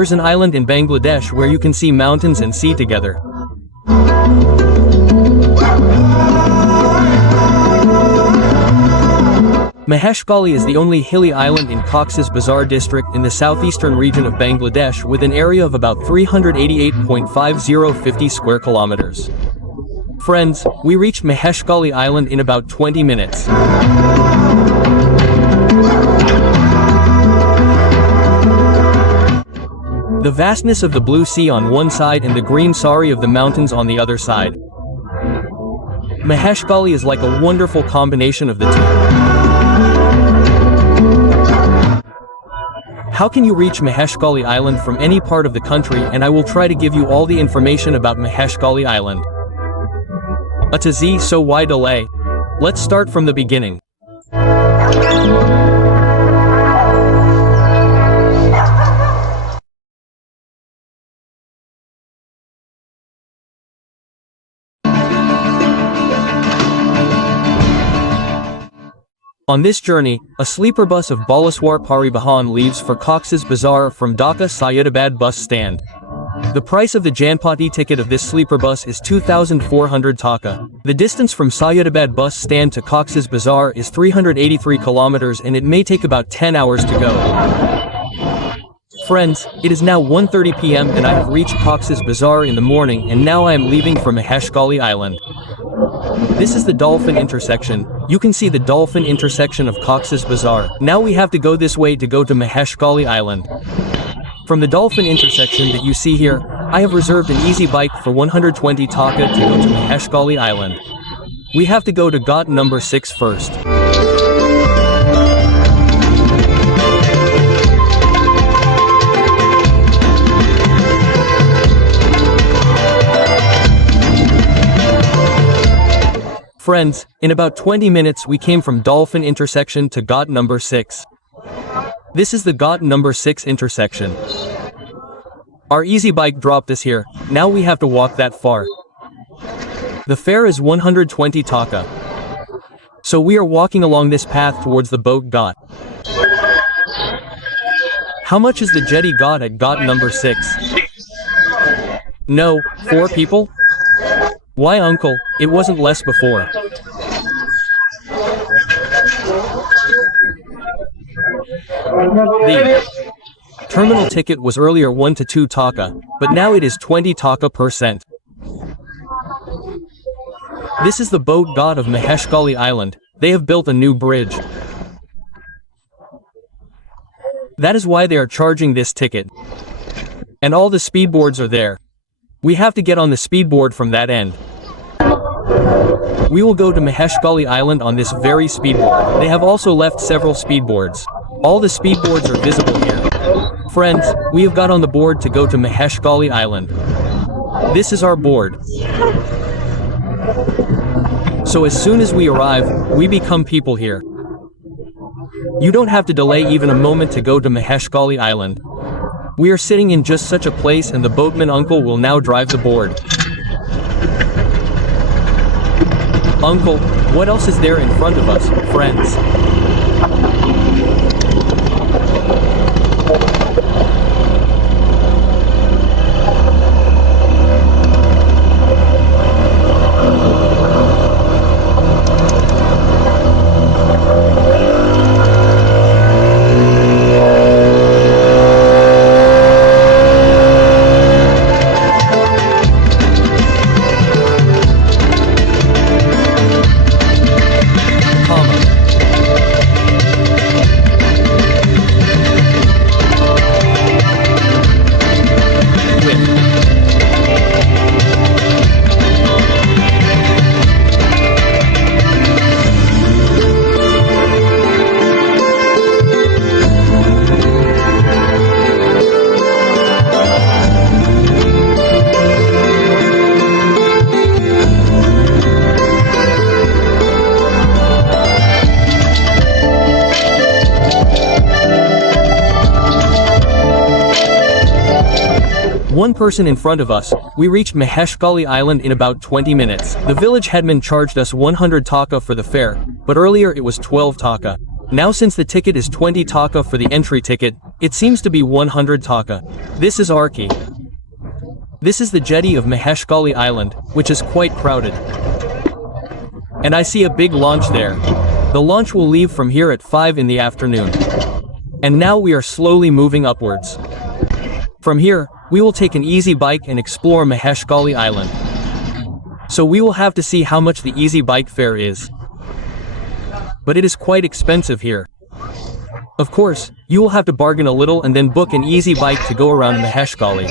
There's an island in Bangladesh where you can see mountains and sea together. Moheshkhali is the only hilly island in Cox's Bazar district in the southeastern region of Bangladesh with an area of about 388.5050 square kilometers. Friends, we reached Moheshkhali Island in about 20 minutes. The vastness of the blue sea on one side and the green sari of the mountains on the other side. Moheshkhali is like a wonderful combination of the two. How can you reach Moheshkhali Island from any part of the country, and I will try to give you all the information about Moheshkhali Island. A to Z, so why delay? Let's start from the beginning. On this journey, a sleeper bus of Balaswar Paribahan leaves for Cox's Bazar from Dhaka Syedabad bus stand. The price of the Janpati ticket of this sleeper bus is 2,400 taka. The distance from Syedabad bus stand to Cox's Bazar is 383 kilometers and it may take about 10 hours to go. Friends, it is now 1:30 p.m. and I have reached Cox's Bazar in the morning and now I am leaving for Moheshkhali Island. This is the dolphin intersection. You can see the dolphin intersection of Cox's Bazar. Now we have to go this way to go to Moheshkhali Island. From the dolphin intersection that you see here, I have reserved an easy bike for 120 taka to go to Moheshkhali Island. We have to go to ghat number 6 first. Friends, in about 20 minutes we came from Dolphin intersection to ghat number 6. This is the ghat number 6 intersection. Our easy bike dropped us here, now we have to walk that far. The fare is 120 taka. So we are walking along this path towards the boat ghat. How much is the jetty ghat at ghat number 6? No, 4 people? Why uncle, it wasn't less before. The terminal ticket was earlier 1 to 2 taka, but now it is 20 taka per cent. This is the boat ghat of Moheshkhali Island. They have built a new bridge. That is why they are charging this ticket. And all the speedboards are there. We have to get on the speedboard from that end. We will go to Moheshkhali Island on this very speedboard. They have also left several speedboards. All the speedboards are visible here. Friends, we have got on the board to go to Moheshkhali Island. This is our board. So as soon as we arrive, we become people here. You don't have to delay even a moment to go to Moheshkhali Island. We are sitting in just such a place and the boatman uncle will now drive the board. Uncle, what else is there in front of us, friends? One person in front of us. We reached Moheshkhali Island in about 20 minutes. The village headman charged us 100 taka for the fare, but earlier it was 12 taka. Now since the ticket is 20 taka for the entry ticket, it seems to be 100 taka. This is Arki. This is the jetty of Moheshkhali Island, which is quite crowded. And I see a big launch there. The launch will leave from here at 5 in the afternoon. And now we are slowly moving upwards. From here, we will take an easy bike and explore Moheshkhali Island. So we will have to see how much the easy bike fare is. But it is quite expensive here. Of course, you will have to bargain a little and then book an easy bike to go around Moheshkhali.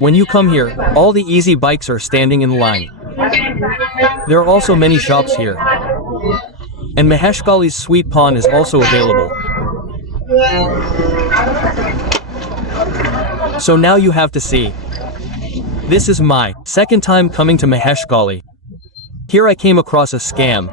When you come here, all the easy bikes are standing in line. There are also many shops here. And Moheshkhali's sweet pawn is also available. So now you have to see. This is my second time coming to Moheshkhali. Here I came across a scam.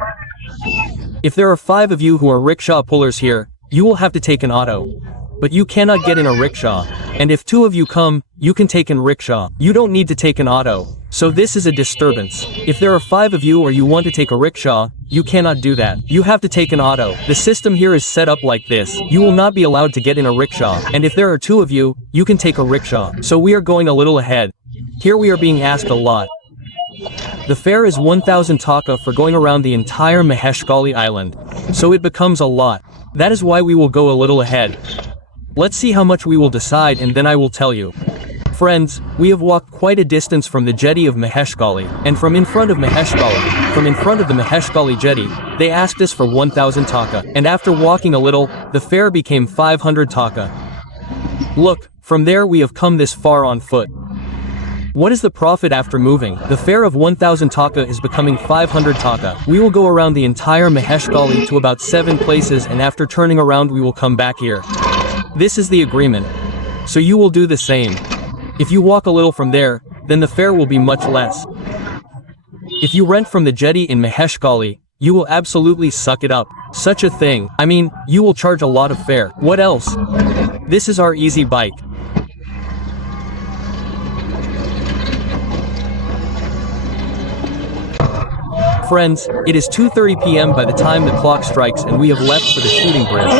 If there are 5 of you who are rickshaw pullers here, you will have to take an auto. But you cannot get in a rickshaw. And if 2 of you come, you can take an rickshaw. You don't need to take an auto. So this is a disturbance. If there are 5 of you or you want to take a rickshaw, you cannot do that. You have to take an auto. The system here is set up like this. You will not be allowed to get in a rickshaw. And if there are 2 of you, you can take a rickshaw. So we are going a little ahead. Here we are being asked a lot. The fare is 1000 taka for going around the entire Moheshkhali Island. So it becomes a lot. That is why we will go a little ahead. Let's see how much we will decide and then I will tell you. Friends, we have walked quite a distance from the jetty of Moheshkhali, and from in front of the Moheshkhali jetty, they asked us for 1000 taka, and after walking a little, the fare became 500 taka. Look, from there we have come this far on foot. What is the profit after moving? The fare of 1000 taka is becoming 500 taka. We will go around the entire Moheshkhali to about 7 places and after turning around we will come back here. This is the agreement. So you will do the same. If you walk a little from there, then the fare will be much less. If you rent from the jetty in Moheshkhali, you will absolutely suck it up. Such a thing. I mean, you will charge a lot of fare. What else? This is our easy bike. Friends, it is 2:30 p.m. by the time the clock strikes and we have left for the shooting bridge.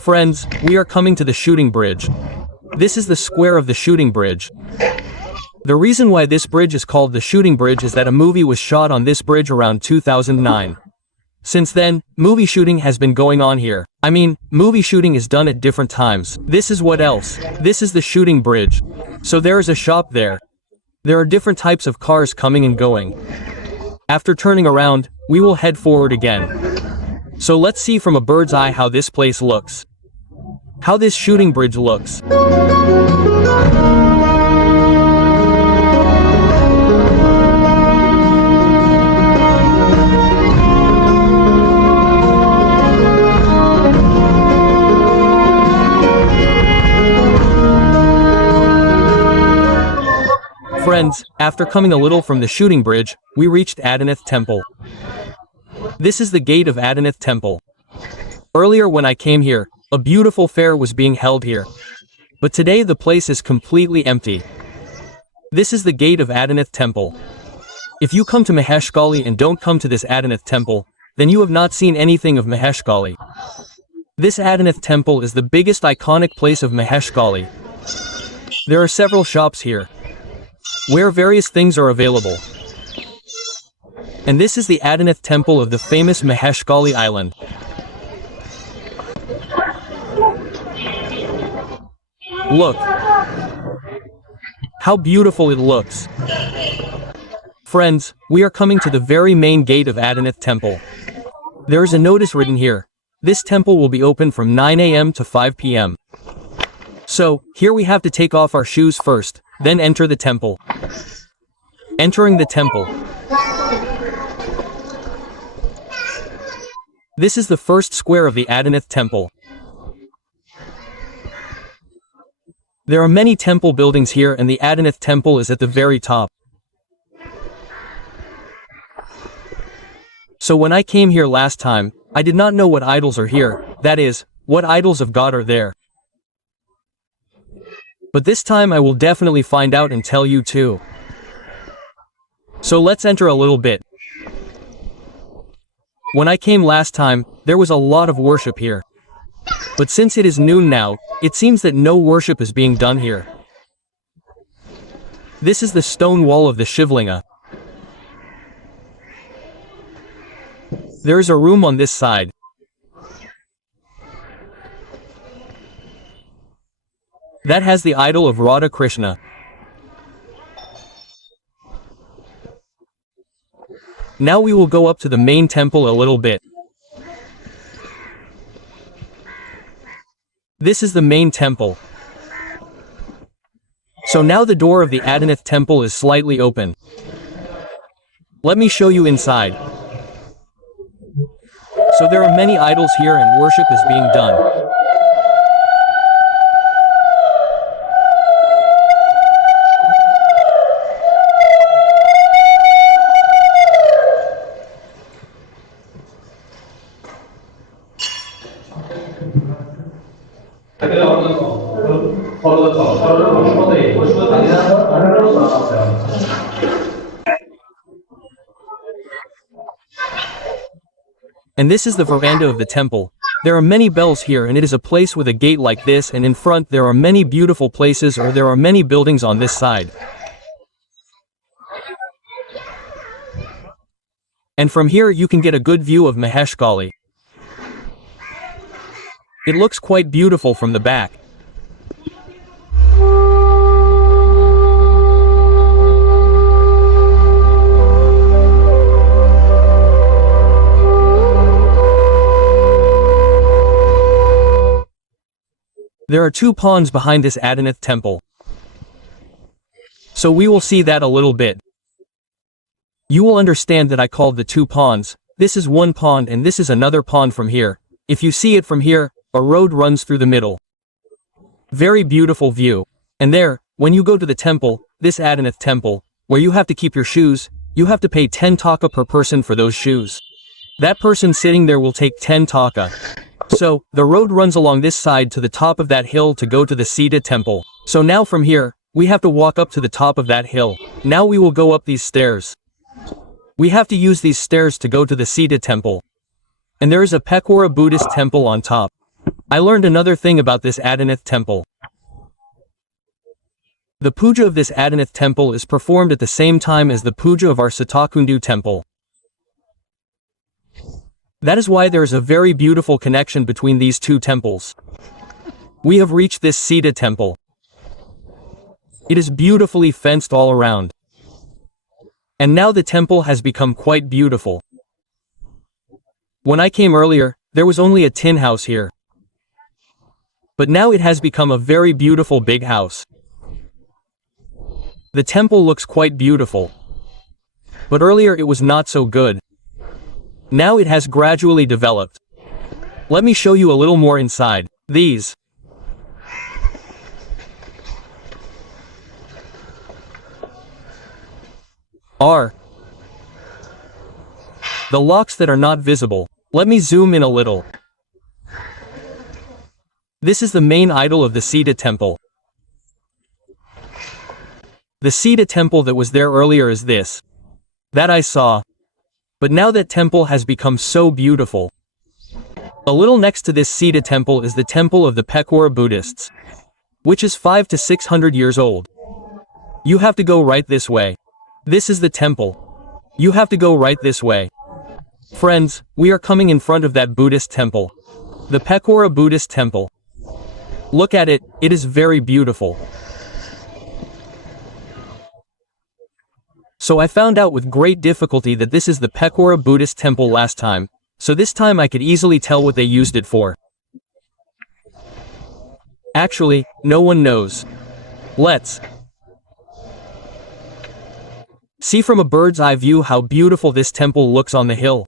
Friends, we are coming to the shooting bridge. This is the square of the shooting bridge. The reason why this bridge is called the shooting bridge is that a movie was shot on this bridge around 2009. Since then, movie shooting has been going on here. I mean, movie shooting is done at different times. This is what else. This is the shooting bridge. So there is a shop there. There are different types of cars coming and going. After turning around, we will head forward again. So let's see from a bird's eye how this place looks. How this shooting bridge looks. Friends, after coming a little from the shooting bridge, we reached Adinath Temple. This is the gate of Adinath Temple. Earlier when I came here, a beautiful fair was being held here. But today the place is completely empty. This is the gate of Adinath Temple. If you come to Moheshkhali and don't come to this Adinath Temple, then you have not seen anything of Moheshkhali. This Adinath Temple is the biggest iconic place of Moheshkhali. There are several shops here, where various things are available. And this is the Adinath Temple of the famous Moheshkhali Island. Look. How beautiful it looks. Friends, we are coming to the very main gate of Adinath Temple. There is a notice written here. This temple will be open from 9 a.m. to 5 p.m. So, here we have to take off our shoes first, then enter the temple. Entering the temple. This is the first square of the Adinath Temple. There are many temple buildings here and the Adinath Temple is at the very top. So when I came here last time, I did not know what idols are here, that is, what idols of God are there. But this time I will definitely find out and tell you too. So let's enter a little bit. When I came last time, there was a lot of worship here. But since it is noon now, it seems that no worship is being done here. This is the stone wall of the Shivlinga. There is a room on this side. That has the idol of Radha Krishna. Now we will go up to the main temple a little bit. This is the main temple. So now the door of the Adinath Temple is slightly open. Let me show you inside. So there are many idols here and worship is being done. And this is the veranda of the temple. There are many bells here and it is a place with a gate like this, and in front there are many beautiful places, or there are many buildings on this side. And from here you can get a good view of Moheshkhali. It looks quite beautiful from the back. There are two ponds behind this Adinath Temple. So we will see that a little bit. You will understand that I called the two ponds. This is one pond and this is another pond from here. If you see it from here, a road runs through the middle. Very beautiful view. And there, when you go to the temple, this Adinath Temple, where you have to keep your shoes, you have to pay 10 taka per person for those shoes. That person sitting there will take 10 taka. So, the road runs along this side to the top of that hill to go to the Sita Temple. So now from here, we have to walk up to the top of that hill. Now we will go up these stairs. We have to use these stairs to go to the Sita Temple. And there is a Pekora Buddhist temple on top. I learned another thing about this Adinath Temple. The puja of this Adinath Temple is performed at the same time as the puja of our Sitakundu Temple. That is why there is a very beautiful connection between these two temples. We have reached this Sita Temple. It is beautifully fenced all around. And now the temple has become quite beautiful. When I came earlier, there was only a tin house here. But now it has become a very beautiful big house. The temple looks quite beautiful. But earlier it was not so good. Now it has gradually developed. Let me show you a little more inside. These are the locks that are not visible. Let me zoom in a little. This is the main idol of the Sita Temple. The Sita Temple that was there earlier is this. That I saw. But now that temple has become so beautiful. A little next to this Sita Temple is the temple of the Pekora Buddhists, which is 500 to 600 years old. You have to go right this way. This is the temple. You have to go right this way. Friends, we are coming in front of that Buddhist temple. The Pekora Buddhist temple. Look at it, it is very beautiful. So I found out with great difficulty that this is the Pekora Buddhist temple last time, so this time I could easily tell what they used it for. Actually, no one knows. Let's see from a bird's eye view how beautiful this temple looks on the hill.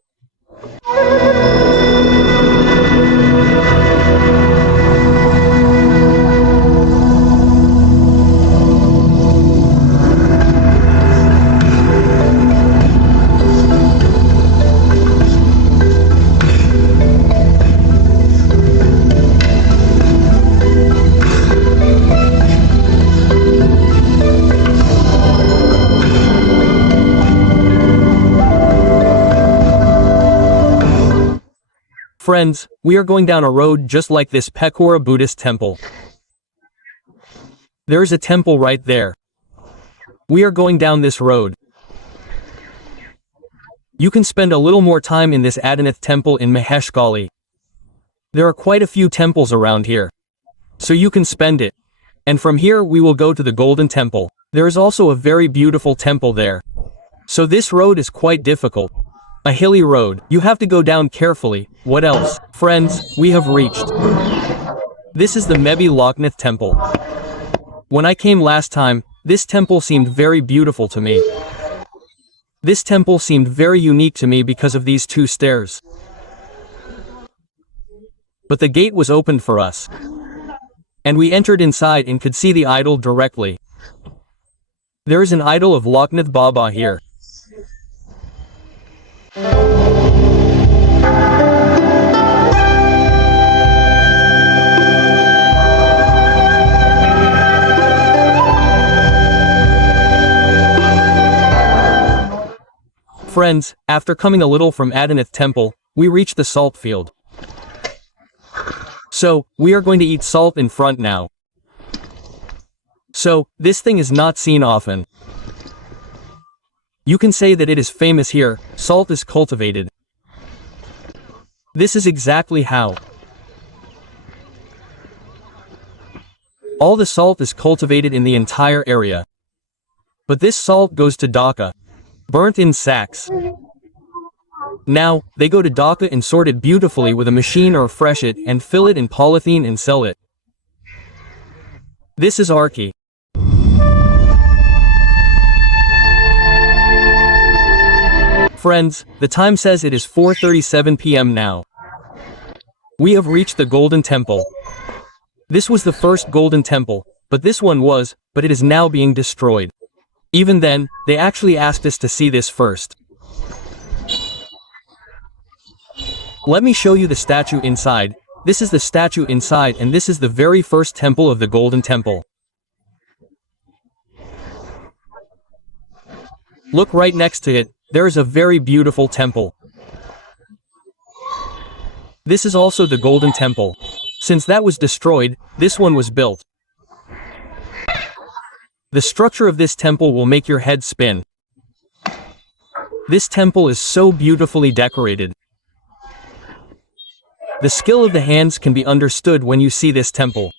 Friends, we are going down a road just like this Pekora Buddhist temple. There is a temple right there. We are going down this road. You can spend a little more time in this Adinath Temple in Moheshkhali. There are quite a few temples around here, so you can spend it. And from here we will go to the Golden Temple. There is also a very beautiful temple there. So this road is quite difficult. A hilly road. You have to go down carefully. What else? Friends, we have reached. This is the maybe Lokenath Temple. When I came last time, this temple seemed very beautiful to me. This temple seemed very unique to me because of these two stairs. But the gate was opened for us. And we entered inside and could see the idol directly. There is an idol of Lokenath Baba here. Friends, after coming a little from Adinath Temple, we reached the salt field. So, we are going to eat salt in front now. So, this thing is not seen often. You can say that it is famous here. Salt is cultivated. This is exactly how. All the salt is cultivated in the entire area. But this salt goes to Dhaka, burnt in sacks. Now, they go to Dhaka and sort it beautifully with a machine or fresh it and fill it in polythene and sell it. This is Arki. Friends, the time says it is 4:37 p.m. now. We have reached the Golden Temple. This was the first Golden Temple, but it is now being destroyed. Even then, they actually asked us to see this first. Let me show you the statue inside. This is the statue inside and this is the very first temple of the Golden Temple. Look right next to it, there is a very beautiful temple. This is also the Golden Temple. Since that was destroyed, this one was built. The structure of this temple will make your head spin. This temple is so beautifully decorated. The skill of the hands can be understood when you see this temple.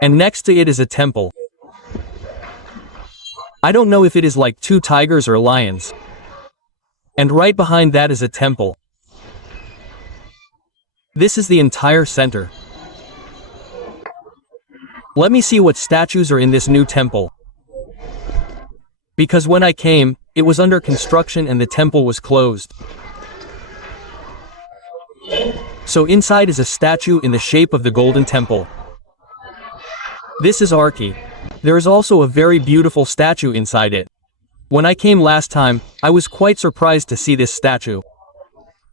And next to it is a temple. I don't know if it is like two tigers or lions. And right behind that is a temple. This is the entire center. Let me see what statues are in this new temple. Because when I came, it was under construction and the temple was closed. So inside is a statue in the shape of the Golden Temple. This is Arki. There is also a very beautiful statue inside it. When I came last time, I was quite surprised to see this statue.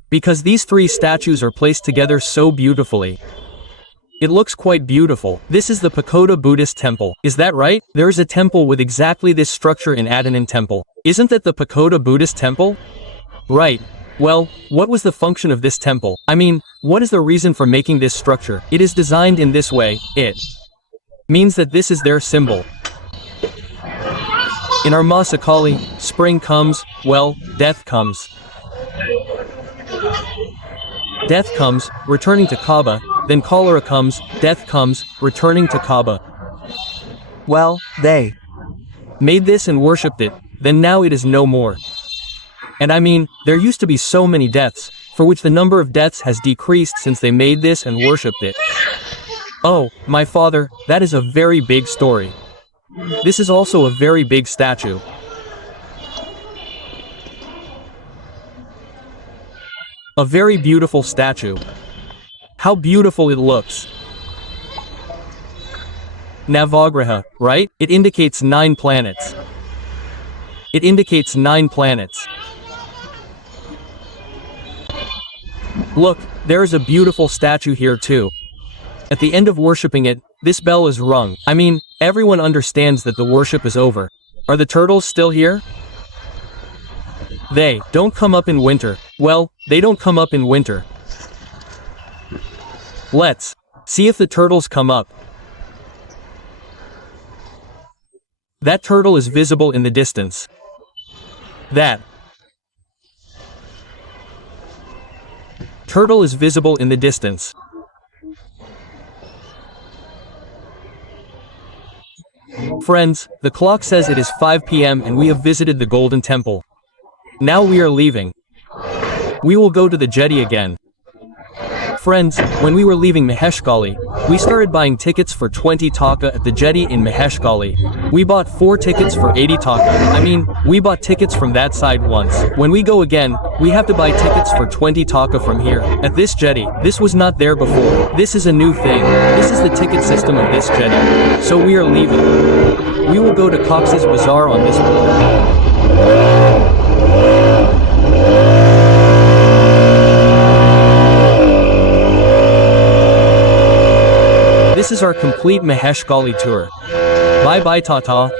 Because these three statues are placed together so beautifully. It looks quite beautiful. This is the Pekora Buddhist temple. Is that right? There is a temple with exactly this structure in Adinath Temple. Isn't that the Pekora Buddhist temple? Right. Well, what was the function of this temple? I mean, what is the reason for making this structure? It is designed in this way. It means that this is their symbol. In our Moheshkhali, spring comes, well, death comes. Death comes, returning to Kaaba, then cholera comes, death comes, returning to Kaaba. Well, they made this and worshipped it, then now it is no more. And I mean, there used to be so many deaths, for which the number of deaths has decreased since they made this and worshipped it. Oh, my father, that is a very big story. This is also a very big statue. A very beautiful statue. How beautiful it looks. Navagraha, right? It indicates 9 planets. It indicates 9 planets. Look, there is a beautiful statue here too. At the end of worshipping it, this bell is rung. I mean, everyone understands that the worship is over. Are the turtles still here? They don't come up in winter. Well, they don't come up in winter. Let's see if the turtles come up. That turtle is visible in the distance. That turtle is visible in the distance. Friends, the clock says it is 5 p.m. and we have visited the Golden Temple. Now we are leaving. We will go to the jetty again. Friends, when we were leaving Moheshkhali, we started buying tickets for 20 taka at the jetty in Moheshkhali. We bought 4 tickets for 80 taka. I mean, we bought tickets from that side once. When we go again, we have to buy tickets for 20 taka from here. At this jetty, this was not there before. This is a new thing. This is the ticket system of this jetty. So we are leaving. We will go to Cox's Bazar on this boat. This is our complete Moheshkhali tour. Bye bye tata.